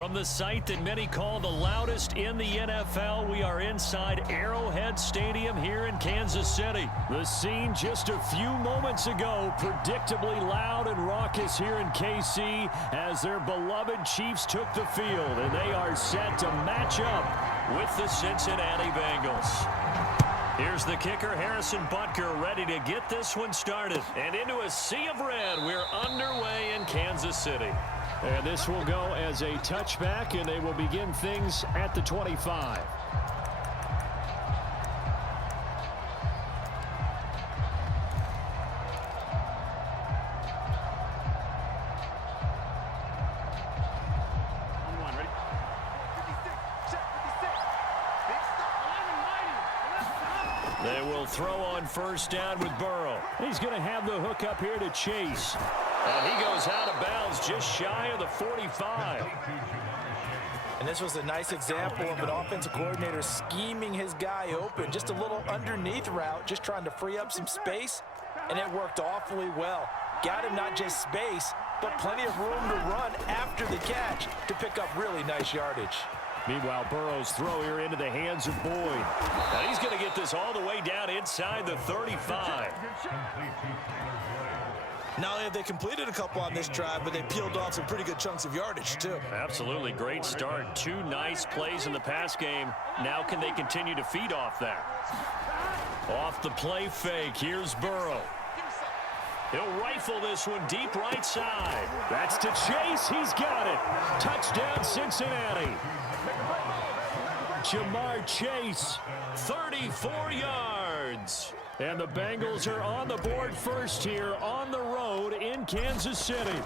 From the site that many call the loudest in the NFL, we are inside Arrowhead Stadium here in Kansas City. The scene just a few moments ago, predictably loud and raucous here in KC as their beloved Chiefs took the field, and they are set to match up with the Cincinnati Bengals. Here's the kicker, Harrison Butker, ready to get this one started. And into a sea of red, we're underway in Kansas City. And this will go as a touchback, and they will begin things at the 25. They will throw on first down with Burrow. He's going to have the hook up here to Chase. And he goes out of bounds just shy of the 45. And this was a nice example of an offensive coordinator scheming his guy open. Just a little underneath route, just trying to free up some space, and it worked awfully well. Got him not just space, but plenty of room to run after the catch to pick up really nice yardage. Meanwhile, Burrow's throw here into the hands of Boyd. Now he's going to get this all the way down inside the 35. Not only have they completed a couple on this drive, but they peeled off some pretty good chunks of yardage, too. Absolutely. Great start. Two nice plays in the pass game. Now can they continue to feed off that? Off the play fake. Here's Burrow. He'll rifle this one deep right side. That's to Chase. He's got it. Touchdown, Cincinnati. Jamar Chase, 34 yards. And the Bengals are on the board first here on the road in Kansas City.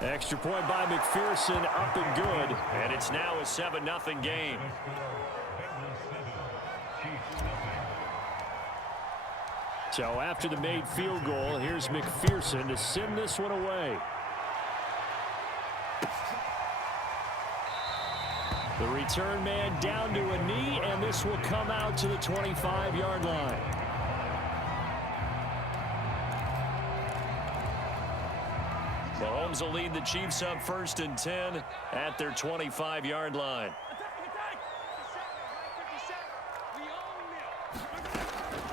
Extra point by McPherson, up and good. And it's now a 7-0 game. So after the made field goal, here's McPherson to send this one away. The return man down to a knee, and this will come out to the 25-yard line. Mahomes will lead the Chiefs up 1st and 10 at their 25-yard line.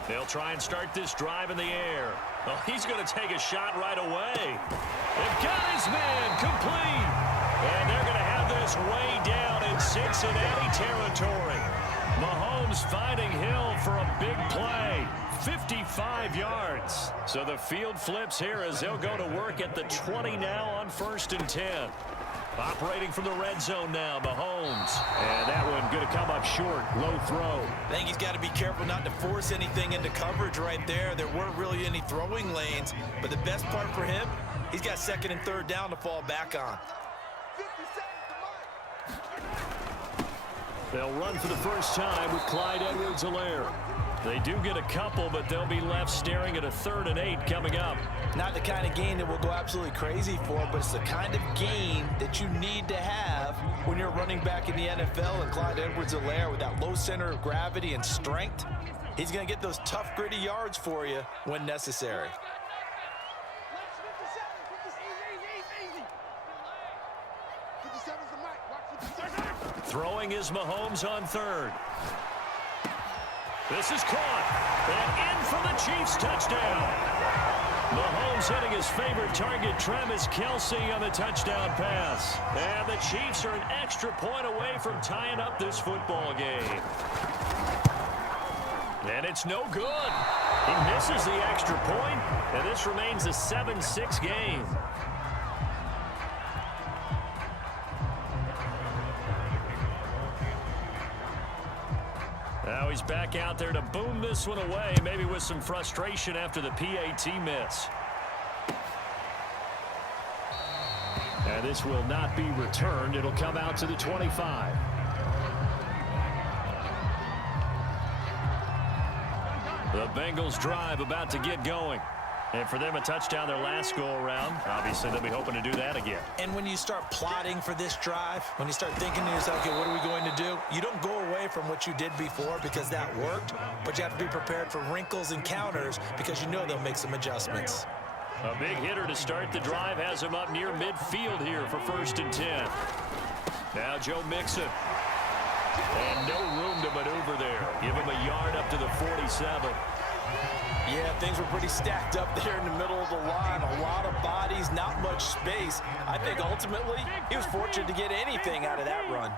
They'll try and start this drive in the air. Oh, he's going to take a shot right away. They've got his man complete. And they're going to have this way down in Cincinnati territory. Mahomes finding Hill for a big play. 55 yards. So the field flips here as they'll go to work at the 20 now on 1st and 10. Operating from the red zone now, Mahomes. And that one going to come up short. Low throw. I think he's got to be careful not to force anything into coverage right there. There weren't really any throwing lanes. But the best part for him, he's got 2nd and 3rd down to fall back on. They'll run for the first time with Clyde Edwards-Helaire. They do get a couple, but they'll be left staring at a 3rd and 8 coming up. Not the kind of game that we'll go absolutely crazy for, but it's the kind of game that you need to have when you're running back in the NFL. And Clyde Edwards-Helaire, with that low center of gravity and strength, he's going to get those tough, gritty yards for you when necessary. Throwing is Mahomes on 3rd. This is caught. And in for the Chiefs touchdown. Mahomes hitting his favorite target, Travis Kelce, on the touchdown pass. And the Chiefs are an extra point away from tying up this football game. And it's no good. He misses the extra point, and this remains a 7-6 game. Now he's back out there to boom this one away, maybe with some frustration after the PAT miss. And this will not be returned. It'll come out to the 25. The Bengals drive about to get going. And for them, a touchdown their last go-around. Obviously, they'll be hoping to do that again. And when you start plotting for this drive, when you start thinking to yourself, okay, what are we going to do? You don't go away from what you did before because that worked, but you have to be prepared for wrinkles and counters because you know they'll make some adjustments. A big hitter to start the drive has him up near midfield here for 1st and 10. Now Joe Mixon. And no room to maneuver there. Give him a yard up to the 47. Yeah, things were pretty stacked up there in the middle of the line. A lot of bodies, not much space. I think ultimately he was fortunate to get anything out of that run.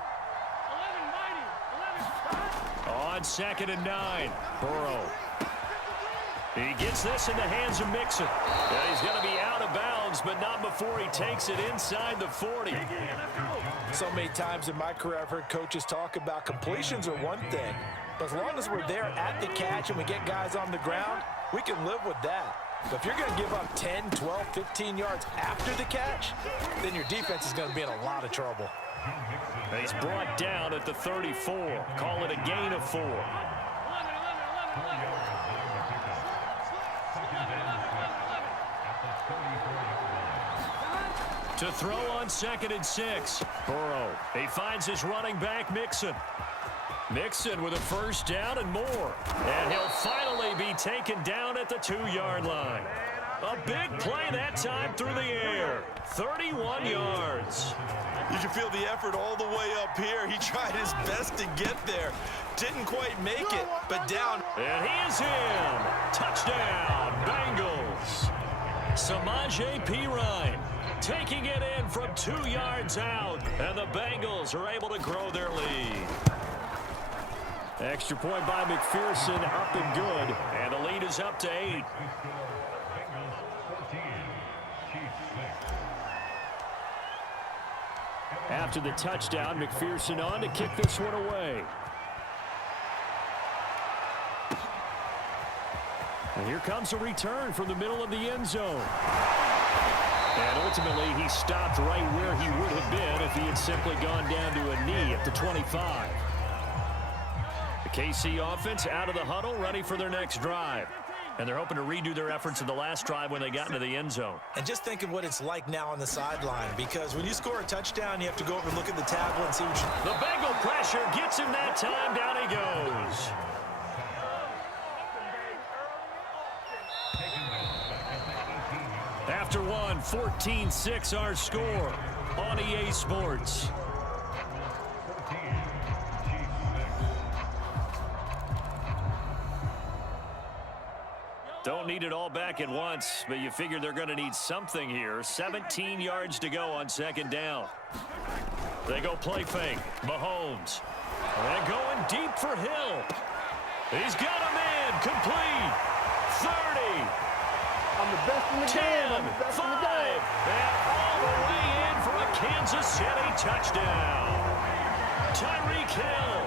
On 2nd and 9, Burrow. He gets this in the hands of Mixon. Yeah, he's going to be out of bounds, but not before he takes it inside the 40. So many times in my career I've heard coaches talk about completions are one thing, but as long as we're there at the catch and we get guys on the ground, we can live with that. But if you're going to give up 10, 12, 15 yards after the catch, then your defense is going to be in a lot of trouble. He's brought down at the 34. Call it a gain of 4. To throw on 2nd and 6. Burrow. He finds his running back, Mixon. Mixon with a 1st down and more. And he'll finally be taken down at the 2-yard line. A big play that time through the air. 31 yards. You can feel the effort all the way up here. He tried his best to get there. Didn't quite make it, but down. And he is in. Touchdown, Bengals. Samaje Perine taking it in from 2 yards out. And the Bengals are able to grow their lead. Extra point by McPherson, up and good. And the lead is up to 8. After the touchdown, McPherson on to kick this one away. And here comes a return from the middle of the end zone. And ultimately, he stopped right where he would have been if he had simply gone down to a knee at the 25. The KC offense out of the huddle, ready for their next drive. And they're hoping to redo their efforts in the last drive when they got into the end zone. And just think of what it's like now on the sideline, because when you score a touchdown, you have to go over and look at the tablet and see what you... The Bengal pressure gets him that time. Down he goes. After one, 14-6 our score on EA Sports. Don't need it all back at once, but you figure they're going to need something here. 17 yards to go on 2nd down. They go play fake. Mahomes. And going deep for Hill. He's got him in. Complete. 30. I'm the best in the 10, game. I'm the best 5, in the game. and all the way in for a Kansas City touchdown. Tyreek Hill,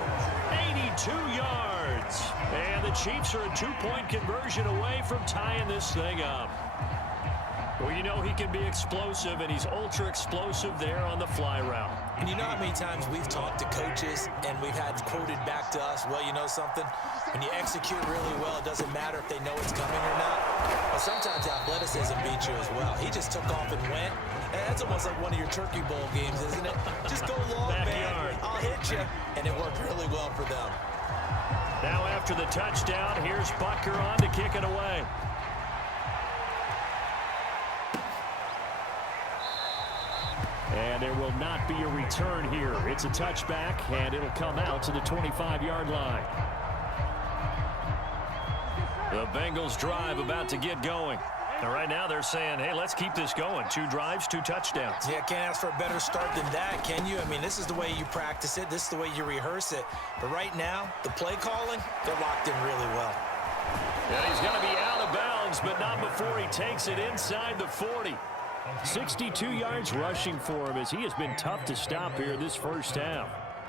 82 yards. And the Chiefs are a 2-point conversion away from tying this thing up. Well, you know he can be explosive, and he's ultra-explosive there on the fly route. And you know how many times we've talked to coaches and we've had quoted back to us, well, you know something? When you execute really well, it doesn't matter if they know it's coming or not. But sometimes athleticism beats you as well. He just took off and went. And that's almost like one of your Turkey Bowl games, isn't it? Just go long, Backyard. man. I'll hit you. And it worked really well for them. Now after the touchdown, here's Butker on to kick it away. And there will not be a return here. It's a touchback, and it'll come out to the 25-yard line. The Bengals drive about to get going. And right now they're saying, hey, let's keep this going. 2 drives, 2 touchdowns. Yeah, can't ask for a better start than that, can you? I mean, this is the way you practice it. This is the way you rehearse it. But right now, the play calling, they're locked in really well. Yeah, he's going to be out of bounds, but not before he takes it inside the 40. 62 yards rushing for him as he has been tough to stop here this first half.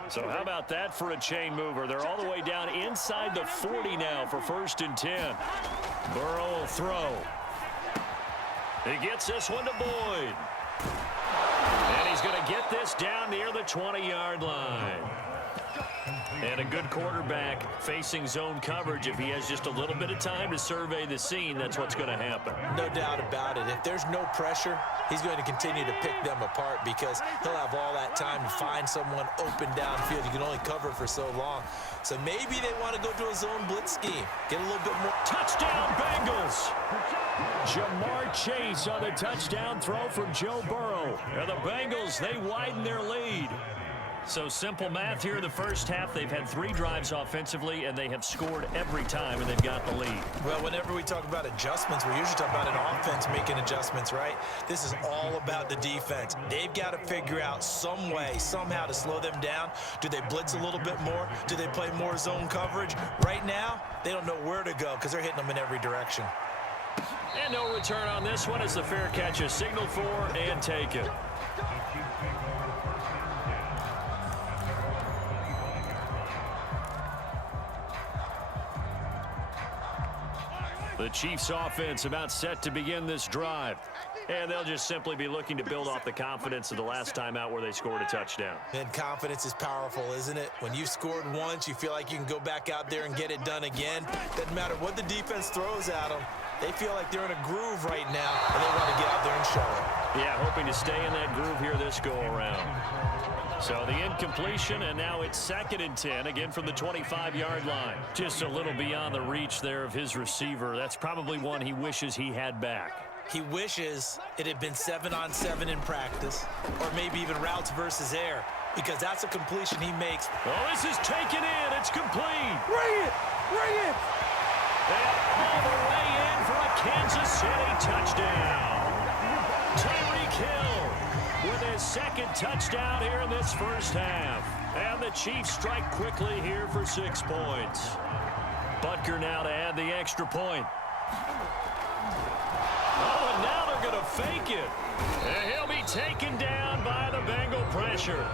So how about that for a chain mover? They're all the way down inside the 40 now for 1st and 10. Burrow will throw. He gets this one to Boyd. And he's going to get this down near the 20-yard line. And a good quarterback facing zone coverage. If he has just a little bit of time to survey the scene, that's what's going to happen. No doubt about it. If there's no pressure, he's going to continue to pick them apart because he'll have all that time to find someone open downfield. You can only cover for so long. So maybe they want to go to a zone blitz scheme. Get a little bit more. Touchdown, Bengals! Jamar Chase on the touchdown throw from Joe Burrow. And the Bengals, they widen their lead. So simple math here in the first half. They've had 3 drives offensively, and they have scored every time, and they've got the lead. Well, whenever we talk about adjustments, we usually talk about an offense making adjustments, right? This is all about the defense. They've got to figure out some way, somehow to slow them down. Do they blitz a little bit more? Do they play more zone coverage? Right now, they don't know where to go because they're hitting them in every direction. And no return on this one as the fair catch is signaled for and taken. The Chiefs offense about set to begin this drive. And they'll just simply be looking to build off the confidence of the last time out where they scored a touchdown. And confidence is powerful, isn't it? When you've scored once, you feel like you can go back out there and get it done again. Doesn't matter what the defense throws at them. They feel like they're in a groove right now, and they want to get out there and show it. Yeah, hoping to stay in that groove here this go-around. So the incompletion, and now it's 2nd and 10, again from the 25-yard line. Just a little beyond the reach there of his receiver. That's probably one he wishes he had back. He wishes it had been 7-on-7 in practice, or maybe even routes versus air, because that's a completion he makes. Oh, this is taken in. It's complete. Bring it! Bring it! And all the way in for a Kansas City touchdown. Tyreek Hill with his 2nd touchdown here in this first half. And the Chiefs strike quickly here for 6 points. Butker now to add the extra point. Oh, and now they're going to fake it. And he'll be taken down by the Bengal pressure.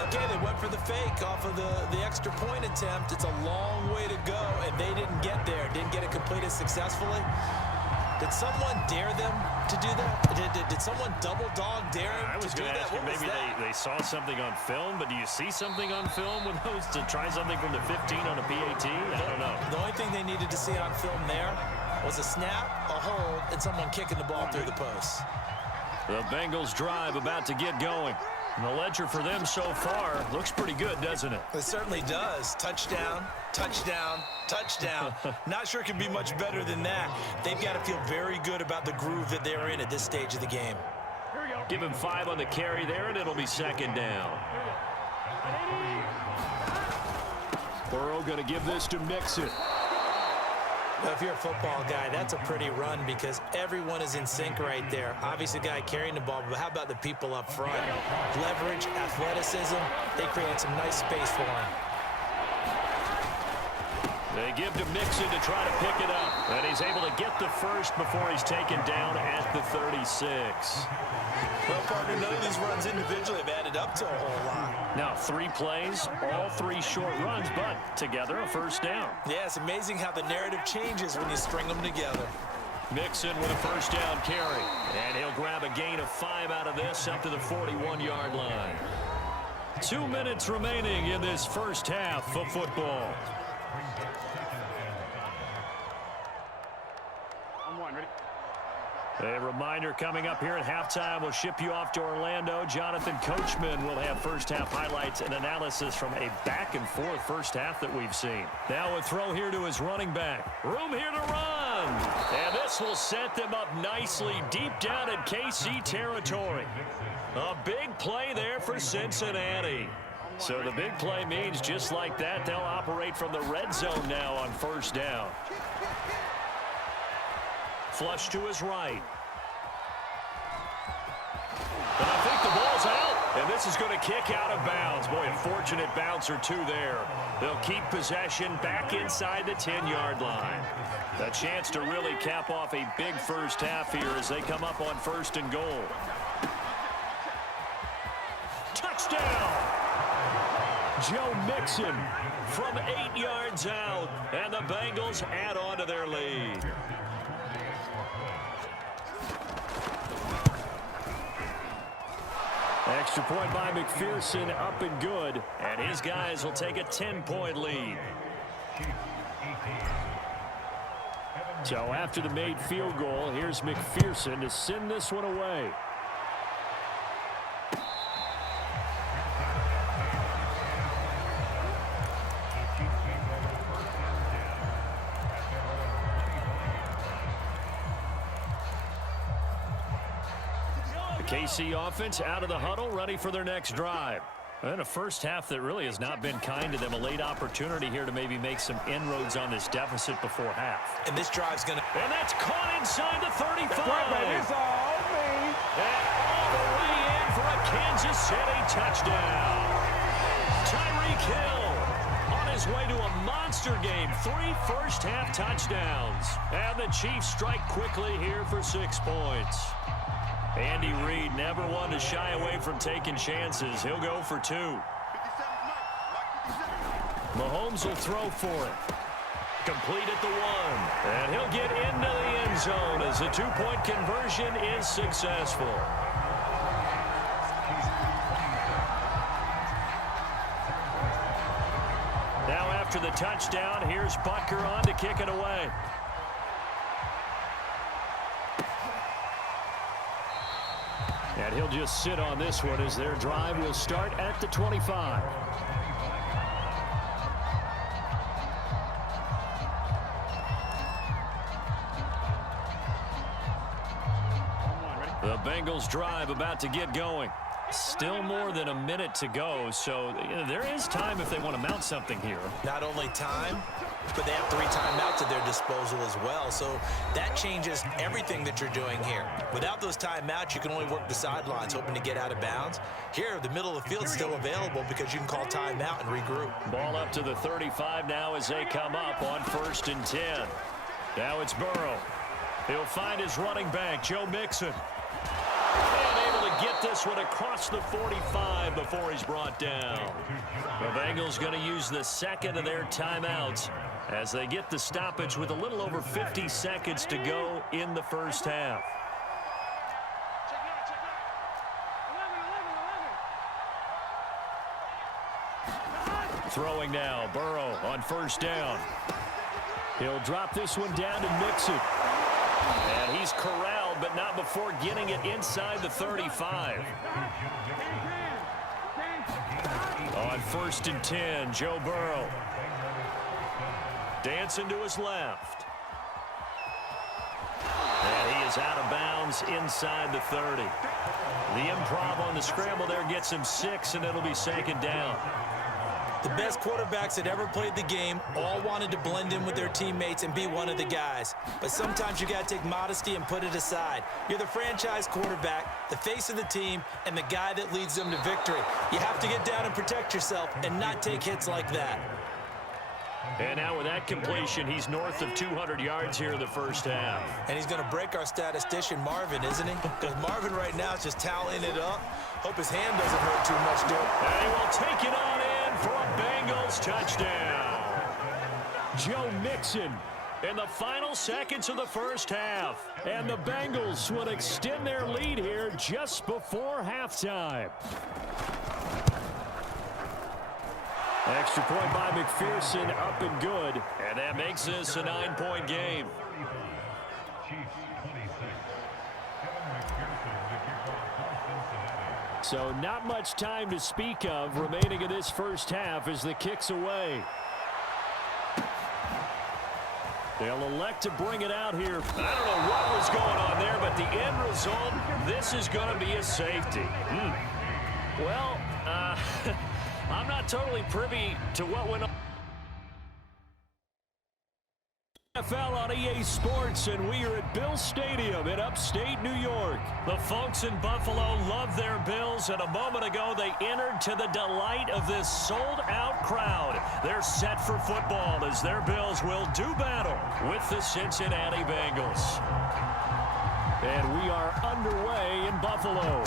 Okay, they went for the fake off of the extra point attempt. It's a long way to go, and they didn't get there. Didn't get it completed successfully. Did someone dare them to do that? Did someone double dog dare him I was to do going to that? ask you, maybe they saw something on film, but do you see something on film with those to try something from the 15 on a PAT? I don't know. The only thing they needed to see on film there was a snap, a hold, and someone kicking the ball through the post. The Bengals drive about to get going. And the ledger for them so far looks pretty good, doesn't it? It certainly does. Touchdown, touchdown, touchdown. Not sure it can be much better than that. They've got to feel very good about the groove that they're in at this stage of the game. Give him 5 on the carry there, and it'll be 2nd down. Burrow going to give this to Mixon. Well, if you're a football guy, that's a pretty run because everyone is in sync right there. Obviously, the guy carrying the ball, but how about the people up front? Leverage, athleticism, they create some nice space for him. They give to Mixon to try to pick it up. And he's able to get the first before he's taken down at the 36. Well, partner, none of these runs individually have added up to a whole lot. Now 3 plays, all 3 short runs, but together a first down. Yeah, it's amazing how the narrative changes when you string them together. Mixon with a first down carry. And he'll grab a gain of 5 out of this up to the 41-yard line. 2 minutes remaining in this first half of football. A reminder coming up here at halftime, we'll ship you off to Orlando. Jonathan Coachman will have first-half highlights and analysis from a back-and-forth first half that we've seen. Now a throw here to his running back. Room here to run. And this will set them up nicely deep down in KC territory. A big play there for Cincinnati. So the big play means just like that, they'll operate from the red zone now on first down. Flush to his right. And I think the ball's out. And this is going to kick out of bounds. Boy, a fortunate bounce or 2 there. They'll keep possession back inside the 10-yard line. A chance to really cap off a big first half here as they come up on 1st and goal. Touchdown! Joe Mixon from 8 yards out. And the Bengals add on to their lead. Extra point by McPherson, up and good. And his guys will take a 10-point lead. So after the made field goal, here's McPherson to send this one away. KC offense out of the huddle, ready for their next drive. And a first half that really has not been kind to them. A late opportunity here to maybe make some inroads on this deficit before half. And this drive's going to... And that's caught inside the 35. That's right, baby. It's all me. And all the way in for a Kansas City touchdown. Tyreek Hill on his way to a monster game. 3 first-half touchdowns. And the Chiefs strike quickly here for 6 points. Andy Reid never one to shy away from taking chances. He'll go for 2. Mahomes will throw for it. Complete at the 1. And he'll get into the end zone as the 2-point conversion is successful. Now after the touchdown, here's Butker on to kick it away. And he'll just sit on this one as their drive will start at the 25. The Bengals drive about to get going. Still more than a minute to go, so there is time if they want to mount something here. Not only time, but they have 3 timeouts at their disposal as well. So that changes everything that you're doing here. Without those timeouts, you can only work the sidelines, hoping to get out of bounds. Here, the middle of the field is still available because you can call timeout and regroup. Ball up to the 35 now as they come up on 1st and 10. Now it's Burrow. He'll find his running back, Joe Mixon. And able to get this one across the 45 before he's brought down. The Bengals going to use the second of their timeouts as they get the stoppage with a little over 50 seconds to go in the first half. Throwing now, Burrow on 1st down. He'll drop this one down to Mixon. And he's corralled, but not before getting it inside the 35. On 1st and 10, Joe Burrow. Dancing to his left. And he is out of bounds inside the 30. The improv on the scramble there gets him 6, and it'll be 2nd down. The best quarterbacks that ever played the game all wanted to blend in with their teammates and be one of the guys. But sometimes you got to take modesty and put it aside. You're the franchise quarterback, the face of the team, and the guy that leads them to victory. You have to get down and protect yourself and not take hits like that. And now with that completion, he's north of 200 yards here in the first half. And he's going to break our statistician, Marvin, isn't he? Because Marvin right now is just toweling it up. Hope his hand doesn't hurt too much, dude. And he will take it on in for a Bengals touchdown. Joe Mixon in the final seconds of the first half. And the Bengals would extend their lead here just before halftime. Extra point by McPherson, up and good. And that makes this a 9-point game. So not much time to speak of remaining in this first half as the kick's away. They'll elect to bring it out here. I don't know what was going on there, but the end result, this is going to be a safety. Well, I'm not totally privy to what went on. NFL on EA Sports, and we are at Bill Stadium in upstate New York. The folks in Buffalo love their Bills, and a moment ago they entered to the delight of this sold-out crowd. They're set for football as their Bills will do battle with the Cincinnati Bengals. And we are underway in Buffalo.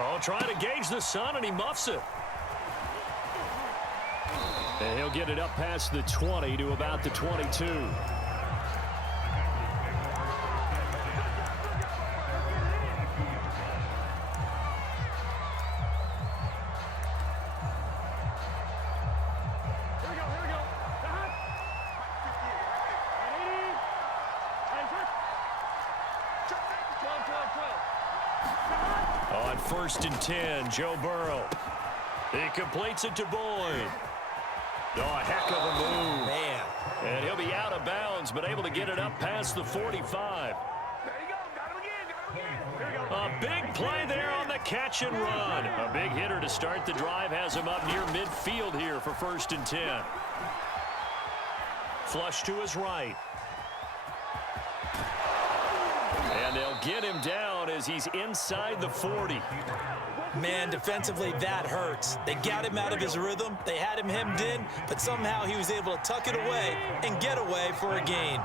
Oh, trying to gauge the sun, and he muffs it. And he'll get it up past the 20 to about the 22. On 1st and 10, Joe Burrow. He completes it to Boyd. Oh, a heck of a move. Man. And he'll be out of bounds, but able to get it up past the 45. A big play there on the catch and run. A big hitter to start the drive has him up near midfield here for 1st and 10. Flush to his right. And they'll get him down as he's inside the 40. Man, defensively, that hurts. They got him out of his rhythm. They had him hemmed in, but somehow he was able to tuck it away and get away for a gain.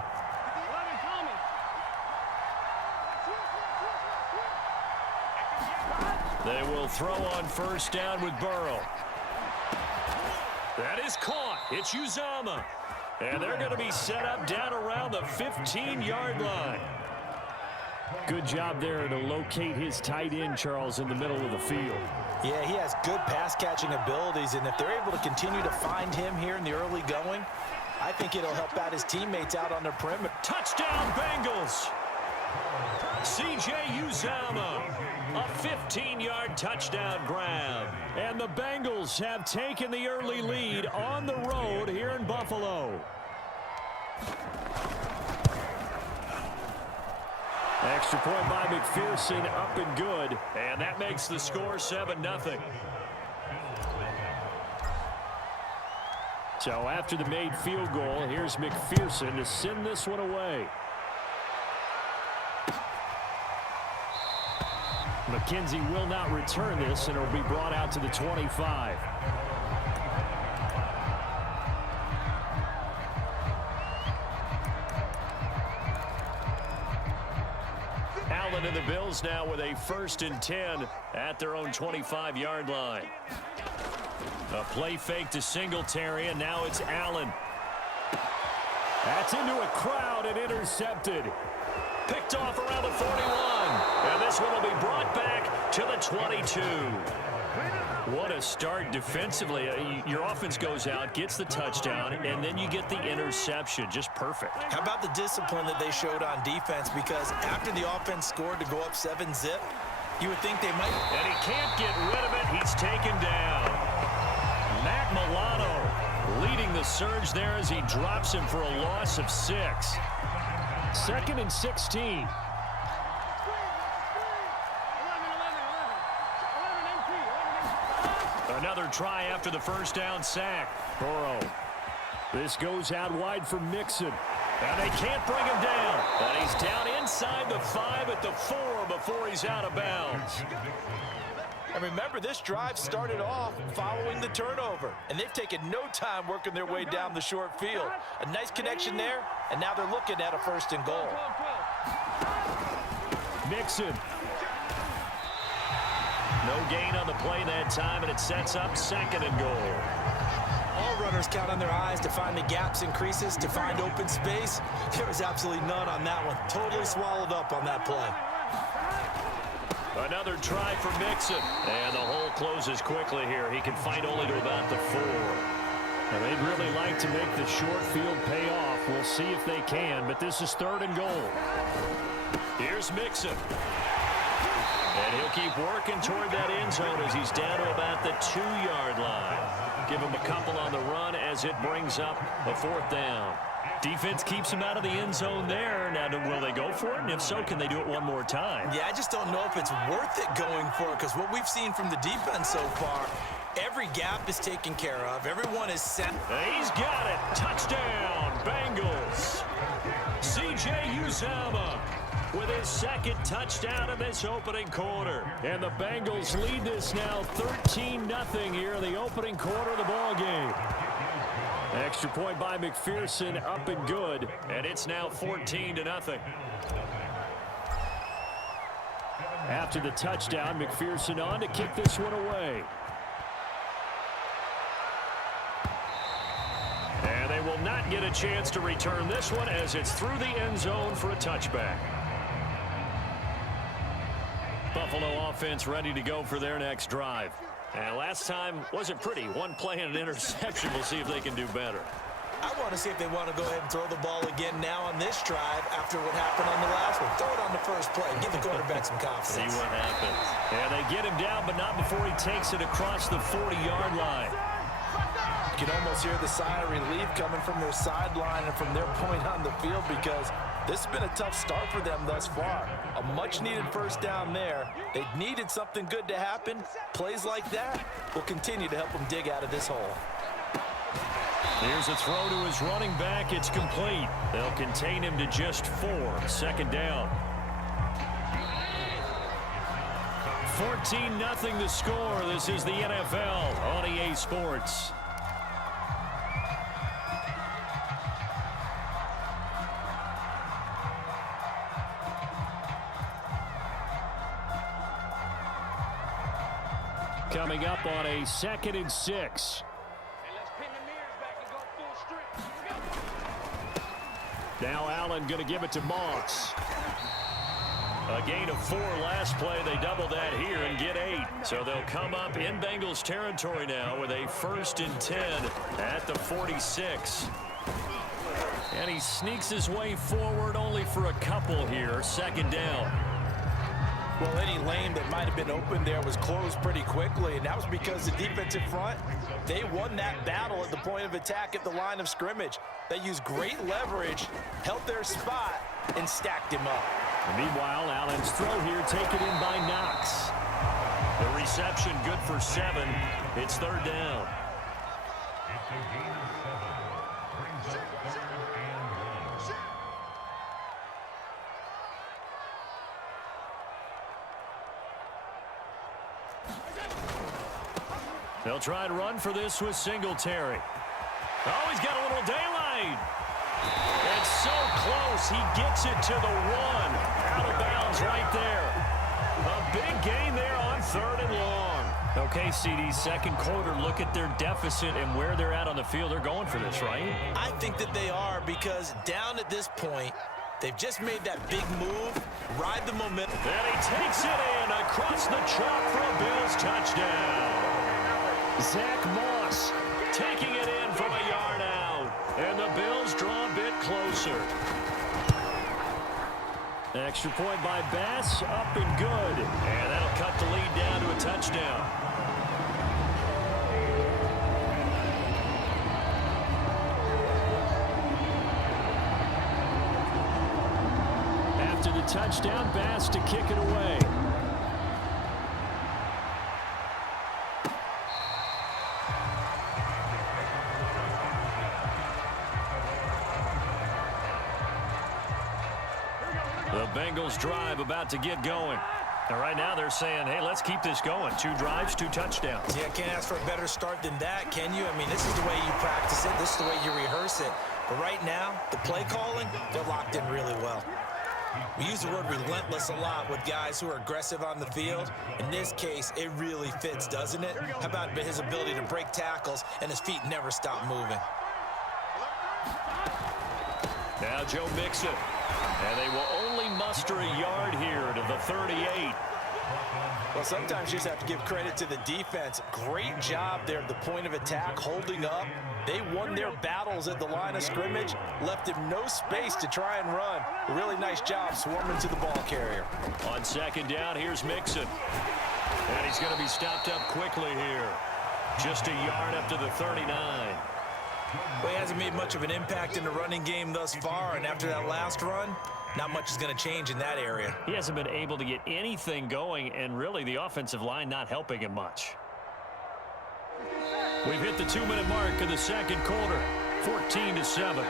They will throw on 1st down with Burrow. That is caught. It's Uzama. And they're going to be set up down around the 15-yard line. Good job there to locate his tight end, Charles, in the middle of the field. Yeah, he has good pass-catching abilities, and if they're able to continue to find him here in the early going, I think it'll help out his teammates out on the perimeter. Touchdown, Bengals! C.J. Uzama, a 15-yard touchdown grab. And the Bengals have taken the early lead on the road here in Buffalo. Extra point by McPherson, up and good. And that makes the score 7-0. So after the made field goal, here's McPherson to send this one away. McKenzie will not return this, and it'll be brought out to the 25. Allen and the Bills now with a 1st and 10 at their own 25-yard line. A play fake to Singletary, and now it's Allen. That's into a crowd and intercepted. Picked off around the 41. And this one will be brought back to the 22. What a start defensively. Your offense goes out, gets the touchdown, and then you get the interception. Just perfect. How about the discipline that they showed on defense? Because after the offense scored to go up 7-zip, you would think they might. And he can't get rid of it. He's taken down. Matt Milano leading the surge there as he drops him for a loss of 6. 2nd and 16. Another try after the 1st down sack. Burrow. This goes out wide for Mixon. And they can't bring him down. And he's down inside the 5 at the 4 before he's out of bounds. And remember, this drive started off following the turnover, and they've taken no time working their way down the short field. A nice connection there, and now they're looking at a 1st and goal. Mixon. No gain on the play that time, and it sets up 2nd and goal. All runners count on their eyes to find the gaps and creases, to find open space. There was absolutely none on that one. Totally swallowed up on that play. Another try for Mixon. And the hole closes quickly here. He can fight only to about the 4. Now, they'd really like to make the short field pay off. We'll see if they can, but this is 3rd and goal. Here's Mixon. And he'll keep working toward that end zone as he's down to about the 2-yard line. Give him a couple on the run as it brings up a 4th down. Defense keeps him out of the end zone there. Now, will they go for it? And if so, can they do it one more time? Yeah, I just don't know if it's worth it going for it, because what we've seen from the defense so far, every gap is taken care of. Everyone is sent. He's got it. Touchdown, Bengals. C.J. Uzama with his 2nd touchdown of this opening quarter. And the Bengals lead this now 13-0 here in the opening quarter of the ball game. Extra point by McPherson, up and good, and it's now 14-0. After the touchdown, McPherson on to kick this one away. And they will not get a chance to return this one as it's through the end zone for a touchback. Buffalo offense ready to go for their next drive. And last time wasn't pretty. One play and an interception. We'll see if they can do better. I want to see if they want to go ahead and throw the ball again now on this drive after what happened on the last one. Throw it on the first play. Give the quarterback some confidence. See what happens. Yeah, they get him down, but not before he takes it across the 40-yard line. You can almost hear the sigh of relief coming from their sideline and from their point on the field, because this has been a tough start for them thus far. A much-needed first down there. They needed something good to happen. Plays like that will continue to help them dig out of this hole. Here's a throw to his running back. It's complete. They'll contain him to just 4. Second down. 14-0 the score. This is the NFL on EA Sports. Coming up on a 2nd and 6. Now Allen going to give it to Moss. A gain of 4 last play. They double that here and get 8. So they'll come up in Bengals territory now with a 1st and 10 at the 46. And he sneaks his way forward only for a couple here. 2nd down. Well, any lane that might have been open there was closed pretty quickly, and that was because the defensive front, they won that battle at the point of attack at the line of scrimmage. They used great leverage, held their spot, and stacked him up. And meanwhile, Allen's throw here taken in by Knox. The reception good for 7. It's 3rd down. They'll try and run for this with Singletary. Oh, he's got a little daylight. It's so close. He gets it to the 1. Out of bounds right there. A big gain there on 3rd and long. Okay, CD, second quarter, look at their deficit and where they're at on the field. They're going for this, right? I think that they are, because down at this point, they've just made that big move, ride the momentum. And he takes it in across the chalk for a Bills touchdown. Zach Moss taking it in from a yard out. And the Bills draw a bit closer. Extra point by Bass, up and good. And that'll cut the lead down to a touchdown. After the touchdown, Bass to kick it away. The Bengals drive about to get going. And right now they're saying, hey, let's keep this going. 2 drives, 2 touchdowns. Yeah, can't ask for a better start than that, can you? I mean, this is the way you practice it. This is the way you rehearse it. But right now, the play calling, they're locked in really well. We use the word relentless a lot with guys who are aggressive on the field. In this case, it really fits, doesn't it? How about his ability to break tackles and his feet never stop moving? Now Joe Mixon. And they will only muster a yard here to the 38. Well, sometimes you just have to give credit to the defense. Great job there at the point of attack, holding up. They won their battles at the line of scrimmage, left him no space to try and run. A really nice job swarming to the ball carrier. On 2nd down, here's Mixon. And he's going to be stopped up quickly here. Just a yard up to the 39. Well, he hasn't made much of an impact in the running game thus far, and after that last run, not much is going to change in that area. He hasn't been able to get anything going, and really the offensive line not helping him much. We've hit the 2-minute mark of the second quarter, 14-7.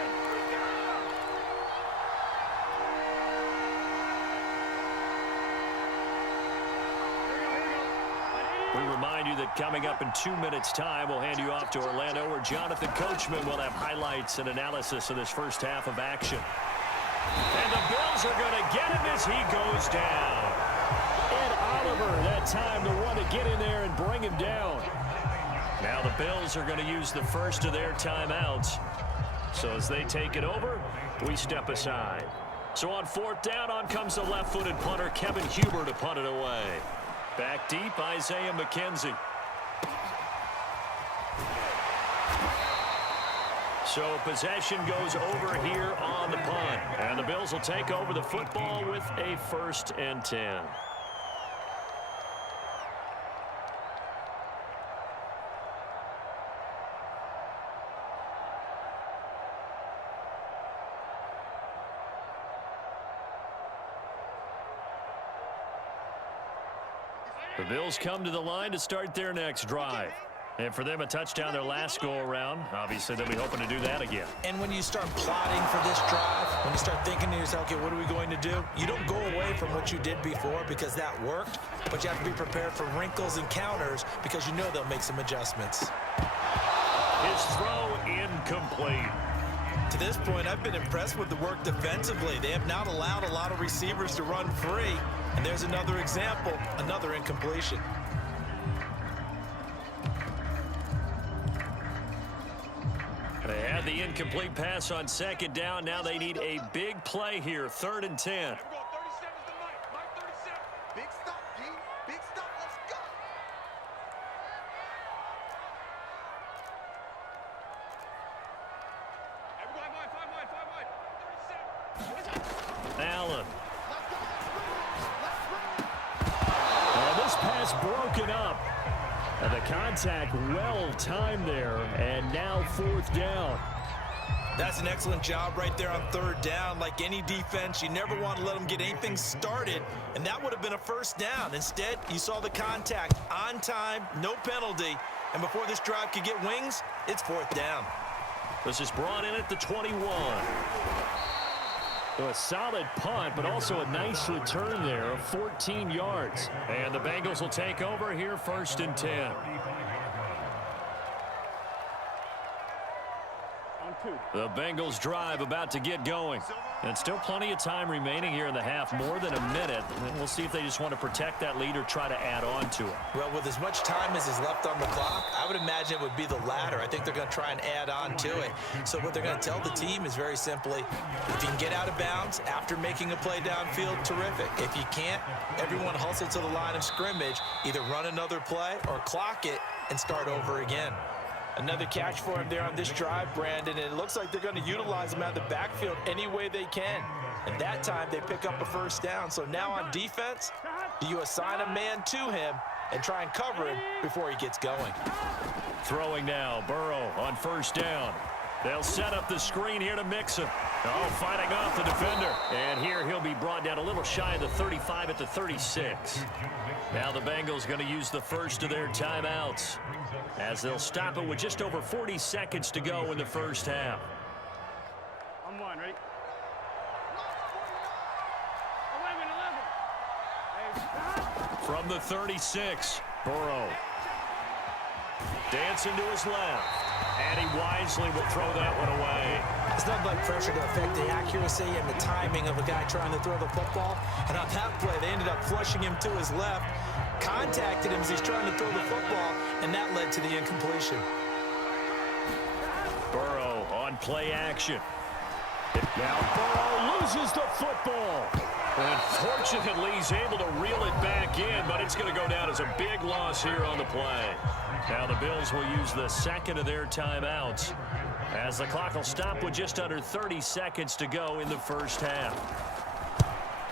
We remind you that coming up in 2 minutes' time, we'll hand you off to Orlando, where Jonathan Coachman will have highlights and analysis of this first half of action. And the Bills are going to get him as he goes down. Ed Oliver, that time, the one to get in there and bring him down. Now the Bills are going to use the first of their timeouts. So as they take it over, we step aside. So on 4th down, on comes the left-footed punter, Kevin Huber, to punt it away. Back deep, Isaiah McKenzie. So possession goes over here on the punt. And the Bills will take over the football with a 1st and 10. The Bills come to the line to start their next drive. And for them, a touchdown their last go-around. Obviously, they'll be hoping to do that again. And when you start plotting for this drive, when you start thinking to yourself, okay, what are we going to do? You don't go away from what you did before because that worked, but you have to be prepared for wrinkles and counters because you know they'll make some adjustments. His throw incomplete. To this point, I've been impressed with the work defensively. They have not allowed a lot of receivers to run free. And there's another example, another incompletion. They had the incomplete pass on 2nd down. Now they need a big play here, 3rd and 10. Big stop, G. Big stop. Let's go. Allen. And this pass broken up. And the contact well timed there. And now 4th down. That's an excellent job right there on 3rd down. Like any defense, you never want to let them get anything started, and that would have been a 1st down. Instead, you saw the contact on time, no penalty, and before this drive could get wings, it's 4th down. This is brought in at the 21. So a solid punt, but also a nice return there of 14 yards. And the Bengals will take over here, 1st and 10. The Bengals drive about to get going. And still plenty of time remaining here in the half, more than a minute. And we'll see if they just want to protect that lead or try to add on to it. Well, with as much time as is left on the clock, I would imagine it would be the latter. I think they're going to try and add on to it. So what they're going to tell the team is very simply, if you can get out of bounds after making a play downfield, terrific. If you can't, everyone hustle to the line of scrimmage, either run another play or clock it and start over again. Another catch for him there on this drive, Brandon, and it looks like they're going to utilize him out of the backfield any way they can. And that time, they pick up a 1st down. So now on defense, do you assign a man to him and try and cover him before he gets going? Throwing now, Burrow on 1st down. They'll set up the screen here to Mixon. Oh, fighting off the defender. And here he'll be brought down a little shy of the 35 at the 36. Now the Bengals going to use the first of their timeouts as they'll stop it with just over 40 seconds to go in the 1st half. I'm one, right? From the 36, Burrow. Dancing to his left. And he wisely will throw that one away. It's not like pressure to affect the accuracy and the timing of a guy trying to throw the football. And on that play, they ended up flushing him to his left, contacted him as he's trying to throw the football, and that led to the incompletion. Burrow on play action. Now Burrow loses the football. And fortunately, he's able to reel it back in, but it's going to go down as a big loss here on the play. Now the Bills will use the second of their timeouts as the clock will stop with just under 30 seconds to go in the 1st half.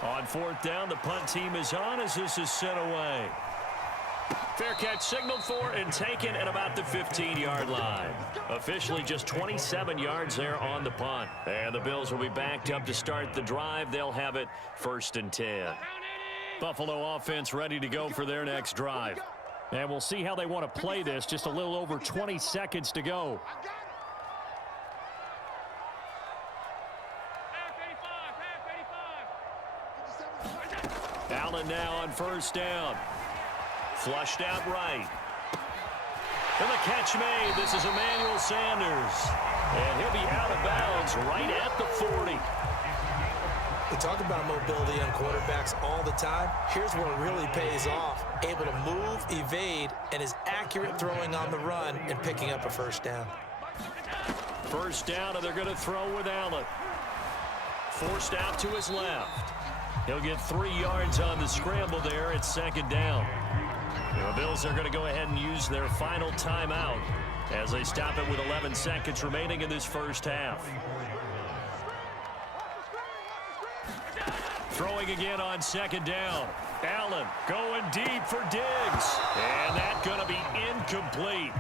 On 4th down, the punt team is on as this is sent away. Fair catch signaled for and taken at about the 15-yard line. Officially just 27 yards there on the punt. And the Bills will be backed up to start the drive. They'll have it 1st and 10. Buffalo offense ready to go for their next drive. And we'll see how they want to play this. Just a little over 20 seconds to go. Allen now on 1st down. Flushed out right. And the catch made. This is Emmanuel Sanders. And he'll be out of bounds right at the 40. We talk about mobility on quarterbacks all the time. Here's where it really pays off. Able to move, evade, and is accurate throwing on the run and picking up a 1st down. 1st down, and they're going to throw with Allen. Forced out to his left. He'll get 3 yards on the scramble there at 2nd down. The Bills are going to go ahead and use their final timeout as they stop it with 11 seconds remaining in this first half. Throwing again on second down. Allen going deep for Diggs. And that's going to be incomplete.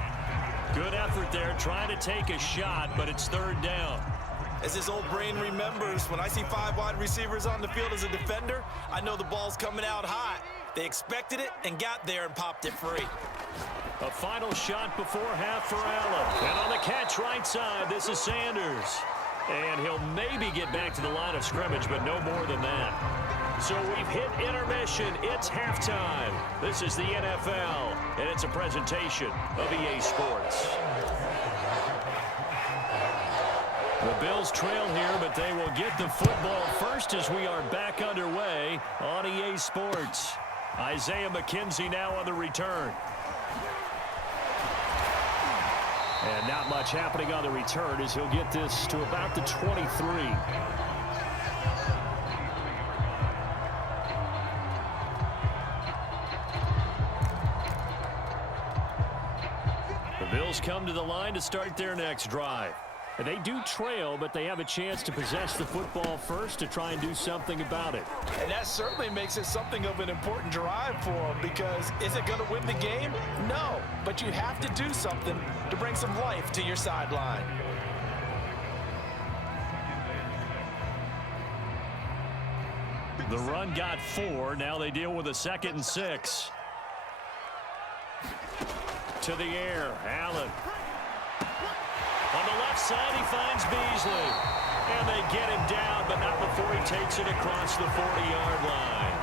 Good effort there trying to take a shot, but it's third down. As his old brain remembers, when I see 5 wide receivers on the field as a defender, I know the ball's coming out hot. They expected it and got there and popped it free. A final shot before half for Allen. And on the catch right side, this is Sanders. And he'll maybe get back to the line of scrimmage, but no more than that. So we've hit intermission. It's halftime. This is the NFL, and it's a presentation of EA Sports. The Bills trail here, but they will get the football first as we are back underway on EA Sports. Isaiah McKenzie now on the return. And not much happening on the return as he'll get this to about the 23. The Bills come to the line to start their next drive. And they do trail, but they have a chance to possess the football first to try and do something about it. And that certainly makes it something of an important drive for them, because is it going to win the game? No, but you have to do something to bring some life to your sideline. The run got 4. Now they deal with a 2nd and 6. To the air, Allen. On the left side, he finds Beasley. And they get him down, but not before he takes it across the 40-yard line.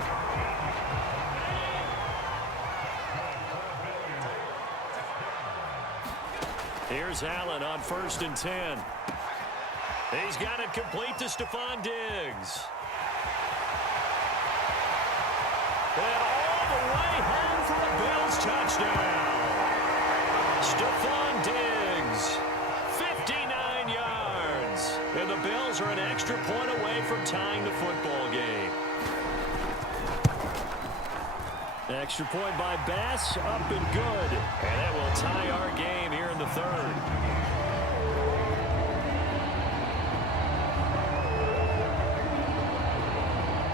Here's Allen on 1st and 10. He's got it complete to Stephon Diggs. And all the way home for the Bills touchdown. Stephon Diggs. 59 yards. And the Bills are an extra point away from tying the football game. Extra point by Bass, up and good. And that will tie our game here in the third.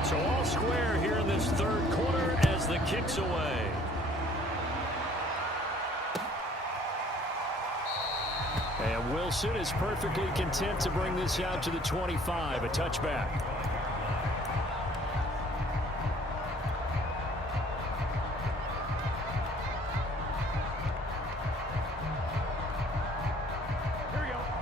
So all square here in this third quarter as the kick's away. And Wilson is perfectly content to bring this out to the 25, a touchback.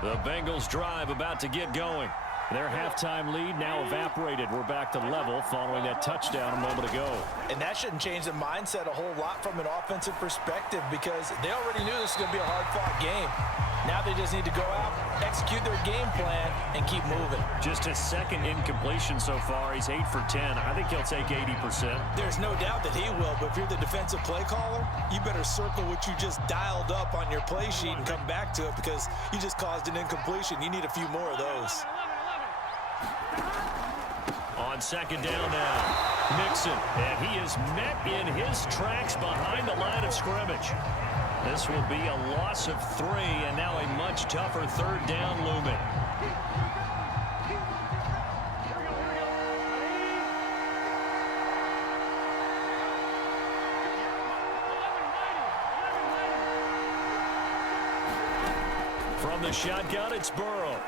The Bengals drive about to get going. Their halftime lead now evaporated. We're back to level following that touchdown a moment ago. And that shouldn't change the mindset a whole lot from an offensive perspective, because they already knew this was going to be a hard-fought game. Now they just need to go out, execute their game plan, and keep moving. Just his 2nd incompletion so far. He's 8 for 10. I think he'll take 80%. There's no doubt that he will, but if you're the defensive play caller, you better circle what you just dialed up on your play sheet and come back to it, because you just caused an incompletion. You need a few more of those. On 2nd down now, Mixon, and he is met in his tracks behind the line of scrimmage. This will be a loss of 3, and now a much tougher 3rd down looming. From the shotgun, it's Burrow.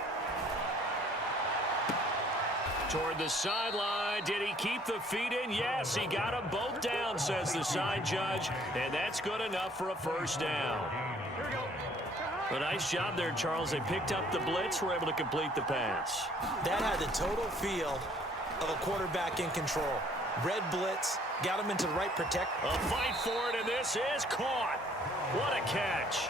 Toward the sideline. Did he keep the feet in? Yes, he got them both down, says the side judge. And that's good enough for a 1st down. A nice job there, Charles. They picked up the blitz, were able to complete the pass. That had the total feel of a quarterback in control. Red blitz, got him into the right protect. A fight for it, and this is caught. What a catch.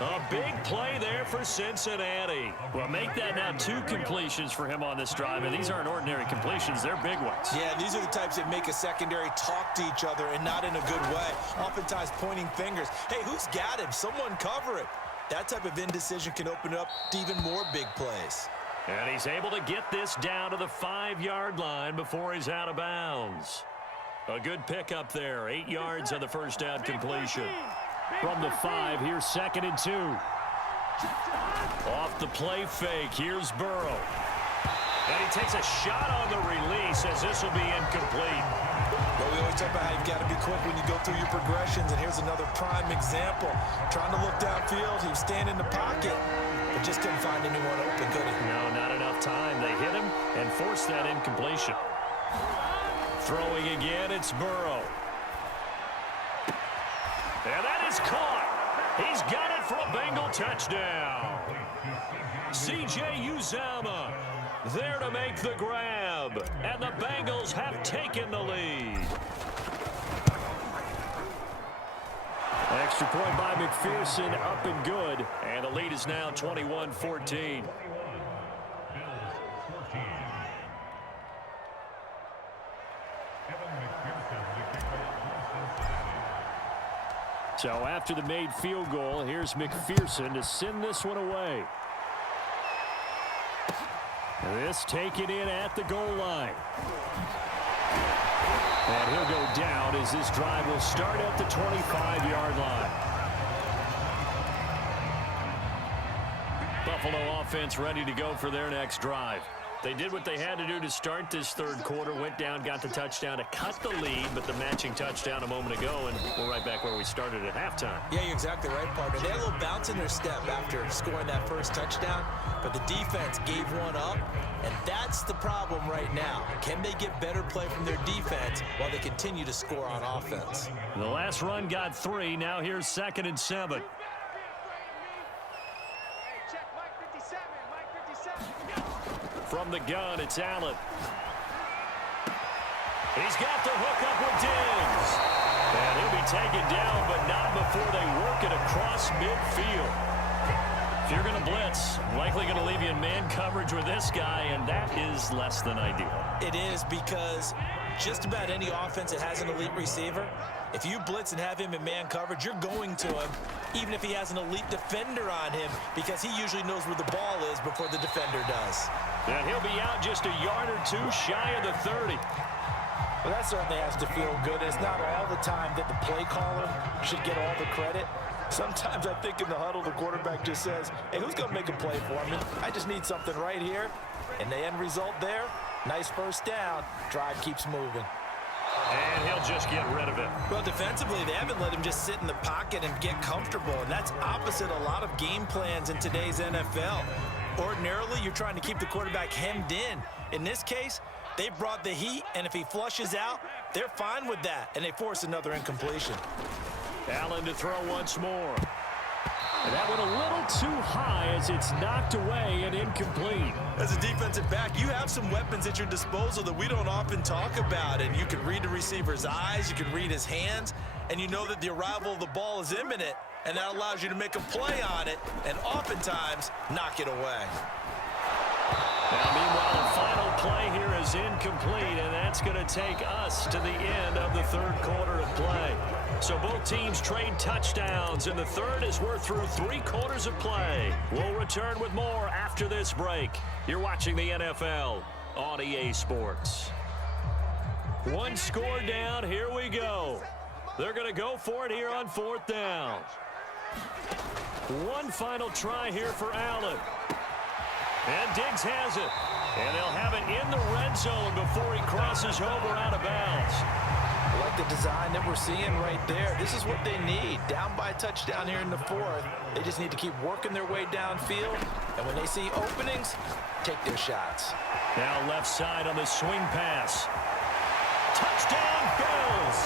A big play there for Cincinnati. Well, make that now 2 completions for him on this drive, and these aren't ordinary completions. They're big ones. Yeah, these are the types that make a secondary talk to each other, and not in a good way. Oftentimes pointing fingers. Hey, who's got him? Someone cover it. That type of indecision can open up to even more big plays. And he's able to get this down to the 5-yard line before he's out of bounds. A good pickup there. 8 yards on the 1st down completion. From the 5, here's 2nd and 2. Off the play fake, here's Burrow. And he takes a shot on the release as this will be incomplete. Well, we always talk about how you've got to be quick when you go through your progressions, and here's another prime example. Trying to look downfield, he was standing in the pocket, but just couldn't find anyone open, could he? No, not enough time. They hit him and forced that incompletion. Throwing again, it's Burrow. And that is caught. He's got it for a Bengal touchdown. C.J. Uzomah there to make the grab. And the Bengals have taken the lead. Extra point by McPherson, up and good. And the lead is now 21-14. So after the made field goal, here's McPherson to send this one away. This taken in at the goal line. And he'll go down as this drive will start at the 25-yard line. Buffalo offense ready to go for their next drive. They did what they had to do to start this third quarter, went down, got the touchdown to cut the lead, but the matching touchdown a moment ago, and we're right back where we started at halftime. Yeah, you're exactly right, partner. They had a little bounce in their step after scoring that first touchdown, but the defense gave one up, and that's the problem right now. Can they get better play from their defense while they continue to score on offense? The last run got 3. Now here's 2nd and 7. From the gun, it's Allen. He's got the hook up with Diggs. And he'll be taken down, but not before they work it across midfield. If you're going to blitz, likely going to leave you in man coverage with this guy, and that is less than ideal. It is, because just about any offense that has an elite receiver, if you blitz and have him in man coverage, you're going to him, even if he has an elite defender on him, because he usually knows where the ball is before the defender does. And he'll be out just a yard or two shy of the 30. Well, that certainly has to feel good. It's not all the time that the play caller should get all the credit. Sometimes I think in the huddle, the quarterback just says, hey, who's going to make a play for me? I just need something right here. And the end result there, nice first down. Drive keeps moving. And he'll just get rid of it. Well, defensively, they haven't let him just sit in the pocket and get comfortable, and that's opposite a lot of game plans in today's NFL. Ordinarily, you're trying to keep the quarterback hemmed in. In this case, they brought the heat, and if he flushes out, they're fine with that, and they force another incompletion. Allen to throw once more. And that went a little too high as it's knocked away and incomplete. As a defensive back, you have some weapons at your disposal that we don't often talk about, and you can read the receiver's eyes, you can read his hands, and you know that the arrival of the ball is imminent, and that allows you to make a play on it and oftentimes knock it away. Now, meanwhile, the final play here is incomplete, and that's going to take us to the end of the third quarter of play. So both teams trade touchdowns, and the third as we're through 3 quarters of play. We'll return with more after this break. You're watching the NFL on EA Sports. 1 score down, here we go. They're going to go for it here on 4th down. 1 final try here for Allen. And Diggs has it. And they'll have it in the red zone before he crosses over out of bounds. I like the design that we're seeing right there. This is what they need. Down by a touchdown here in the 4th. They just need to keep working their way downfield. And when they see openings, take their shots. Now left side on the swing pass. Touchdown Bills.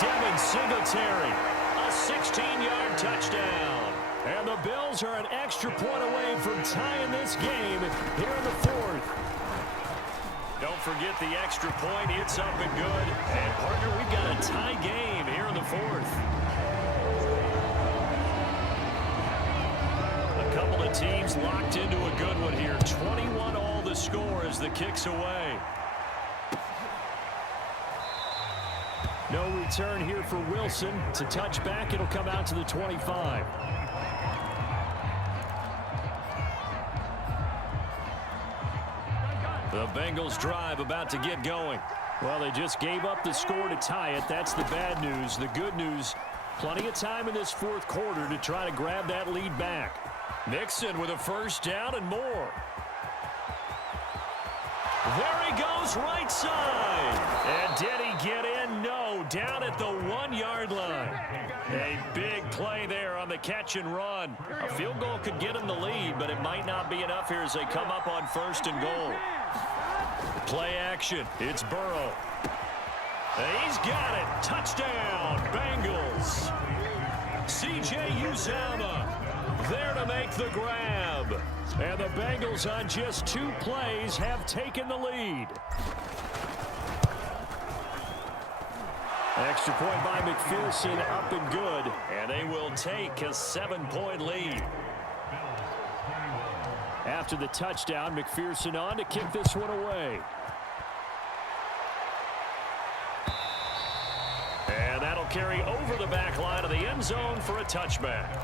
Devin Singletary. A 16-yard touchdown. And the Bills are an extra point away from tying this game here in the 4th. Don't forget the extra point. It's up and good. And, partner, we've got a tie game here in the 4th. A couple of teams locked into a good one here. 21 all the score as the kick's away. No return here for Wilson. To touch back, it'll come out to the 25. The Bengals drive about to get going. Well, they just gave up the score to tie it. That's the bad news. The good news, Plenty of time in this fourth quarter to try to grab that lead back. Mixon with a first down and more. There he goes, right side. And did he get in? No, down at the 1-yard line. A big play there on the catch and run. A field goal could get him the lead, but it might not be enough here as they come up on first and goal. Play action. It's Burrow. He's got it. Touchdown, Bengals. C.J. Uzomah there to make the grab. And the Bengals on just 2 plays have taken the lead. Extra point by McPherson, up and good. And they will take a 7-point lead. After the touchdown, McPherson on to kick this one away. And that'll carry over the back line of the end zone for a touchback.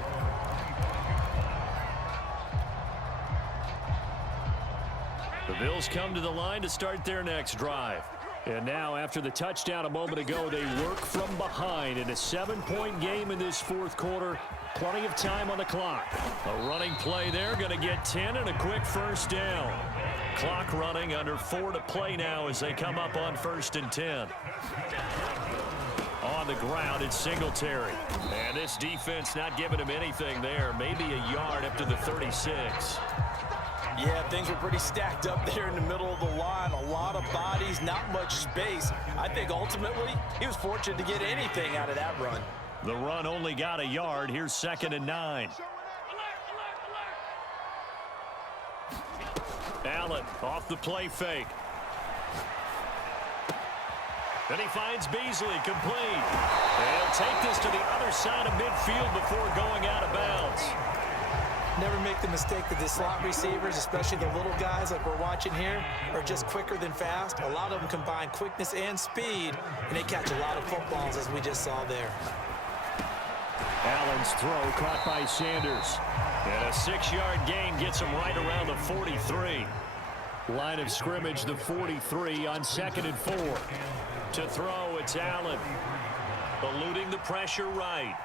The Bills come to the line to start their next drive. And now, after the touchdown a moment ago, they work from behind in a 7-point game in this fourth quarter. Plenty of time on the clock. A running play there, going to get 10 and a quick first down. Clock running, under 4 to play now as they come up on first and 10. On the ground, it's Singletary. And this defense not giving him anything there. Maybe a yard up to the 36. Yeah, things were pretty stacked up there in the middle of the line. A lot of bodies, not much space. I think ultimately he was fortunate to get anything out of that run. The run only got a yard. Here's 2nd and 9. Allen off the play fake. Then he finds Beasley, complete. And he'll take this to the other side of midfield before going out of bounds. Never make the mistake that the slot receivers, especially the little guys like we're watching here, are just quicker than fast. A lot of them combine quickness and speed, and they catch a lot of footballs, as we just saw there. Allen's throw caught by Sanders. And a 6-yard gain gets him right around the 43. Line of scrimmage, the 43 on 2nd and 4. To throw, it's Allen. Eluding the pressure right.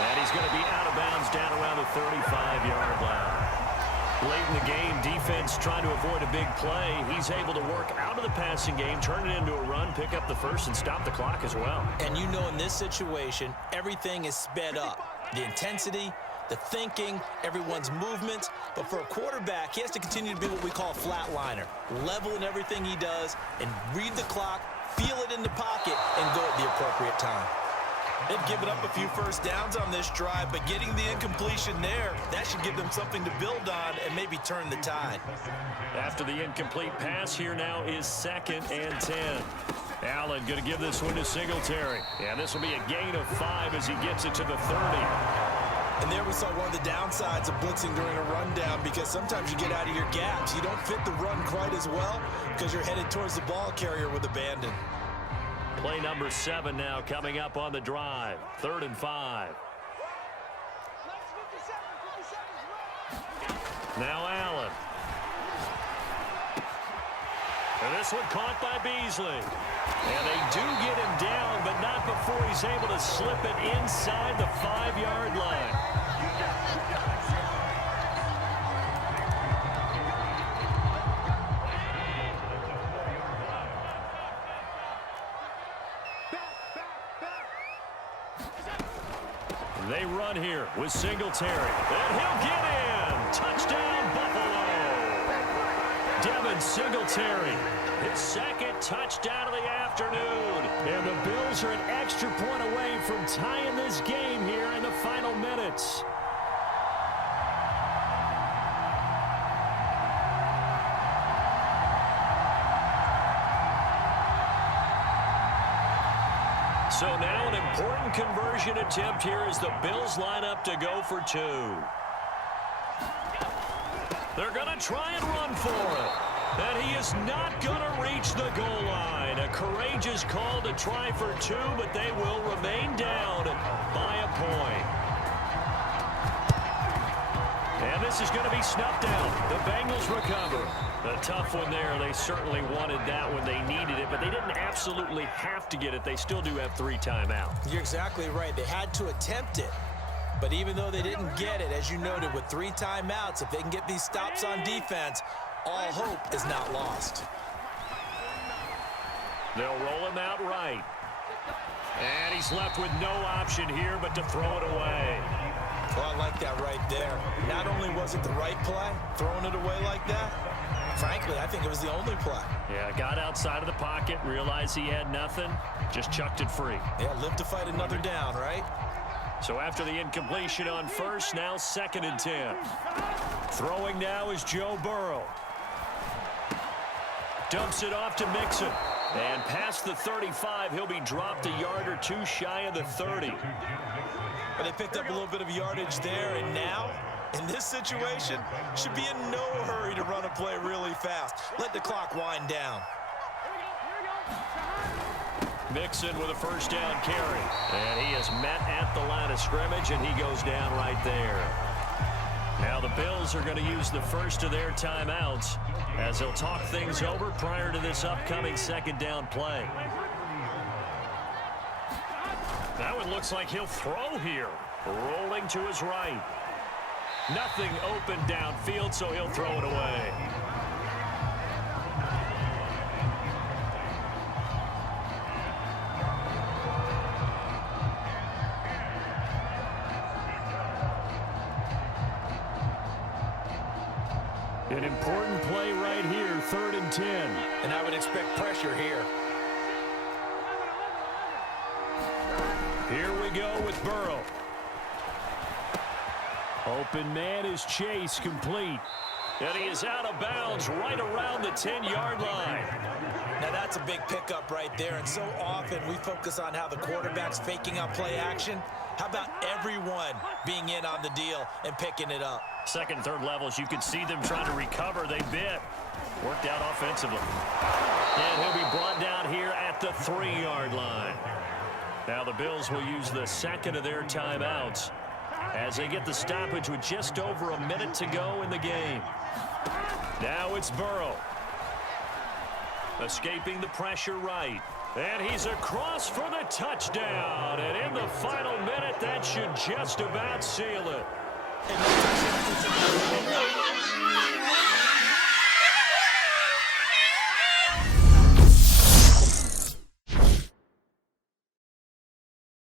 And he's going to be out of bounds down around the 35-yard line. Late in the game, defense trying to avoid a big play. He's able to work out of the passing game, turn it into a run, pick up the first, and stop the clock as well. And you know in this situation, everything is sped up. The intensity, the thinking, everyone's movements. But for a quarterback, he has to continue to be what we call a flatliner. Level in everything he does and read the clock, feel it in the pocket, and go at the appropriate time. They've given up a few first downs on this drive, but getting the incompletion there, that should give them something to build on and maybe turn the tide. After the incomplete pass, here now is 2nd and 10. Allen going to give this one to Singletary. And this will be a gain of 5 as he gets it to the 30. And there we saw one of the downsides of blitzing during a rundown, because sometimes you get out of your gaps. You don't fit the run quite as well because you're headed towards the ball carrier with abandon. Play number 7 now coming up on the drive. 3rd and 5. Now Allen. And this one caught by Beasley. And they do get him down, but not before he's able to slip it inside the 5-yard line. They run here with Singletary. And he'll get in. Touchdown, Buffalo. Devin Singletary, his 2nd touchdown of the afternoon. And the Bills are an extra point away from tying this game here in the final minutes. So now an important conversion attempt here as the Bills line up to go for 2. They're going to try and run for it. And he is not going to reach the goal line. A courageous call to try for 2, but they will remain down by a point. And this is going to be snuffed out. The Bengals recover. A tough one there. They certainly wanted that when they needed it, but they didn't absolutely have to get it. They still do have 3 timeouts. You're exactly right. They had to attempt it. But even though they didn't get it, as you noted, with 3 timeouts, if they can get these stops on defense, all hope is not lost. They'll roll him out right. And he's left with no option here but to throw it away. Well, I like that right there. Not only was it the right play, throwing it away like that, frankly, I think it was the only play. Yeah, got outside of the pocket, realized he had nothing, just chucked it free. Yeah, live to fight another down, right? So after the incompletion on first, now 2nd and 10. Throwing now is Joe Burrow. Dumps it off to Mixon. And past the 35, he'll be dropped a yard or 2 shy of the 30. But they picked up a little bit of yardage there, and now, in this situation, should be in no hurry to run a play really fast. Let the clock wind down. Mixon with a 1st down carry. And he is met at the line of scrimmage, and he goes down right there. Now the Bills are going to use the first of their timeouts as they'll talk things over prior to this upcoming 2nd down play. That one looks like he'll throw here. Rolling to his right. Nothing open downfield, so he'll throw it away. An important play right here, 3rd and 10. And I would expect pressure here. Here we go with Burrow. Open man is Chase, complete. And he is out of bounds right around the 10-yard line. Now that's a big pickup right there, and so often we focus on how the quarterback's faking out play action. How about everyone being in on the deal and picking it up? 2nd, 3rd levels, you can see them trying to recover. They bit. Worked out offensively. And he'll be brought down here at the 3-yard line. Now the Bills will use the 2nd of their timeouts as they get the stoppage with just over a minute to go in the game. Now it's Burrow. Escaping the pressure right. And he's across for the touchdown. And in the final minute, that should just about seal it.